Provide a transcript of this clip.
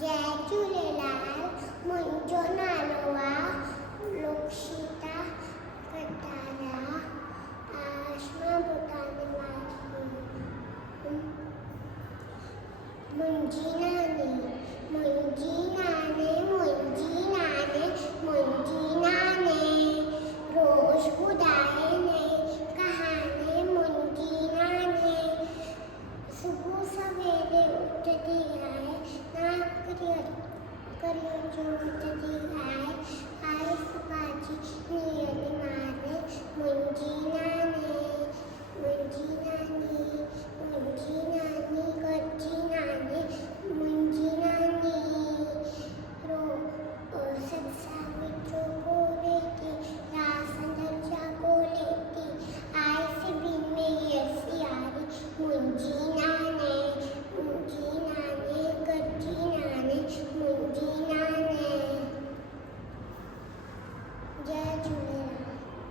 जय झूलेलाल। मुंहिंजो नालो आहे लोकशीता कटारा। मां ॿुधाइण वारी मुंहिंजी नानी रोज़ ॿुधाए कहानी। मुंहिंजी नानी सुबुह सवेरे उथंदी आहे, नाक करियो जो उथंदी आहे, आइस भाॼी नीअरी मारे। मुंहिंजी नानी कच्ची नानी। मुंहिंजी नानी सत्संग जो बोले थी, रासन जा बोले थी, आइस भी में सियारी। मुंहिंजी नानी कच्ची नानी। मुंहिंजी नानी। जय झूलेलाल।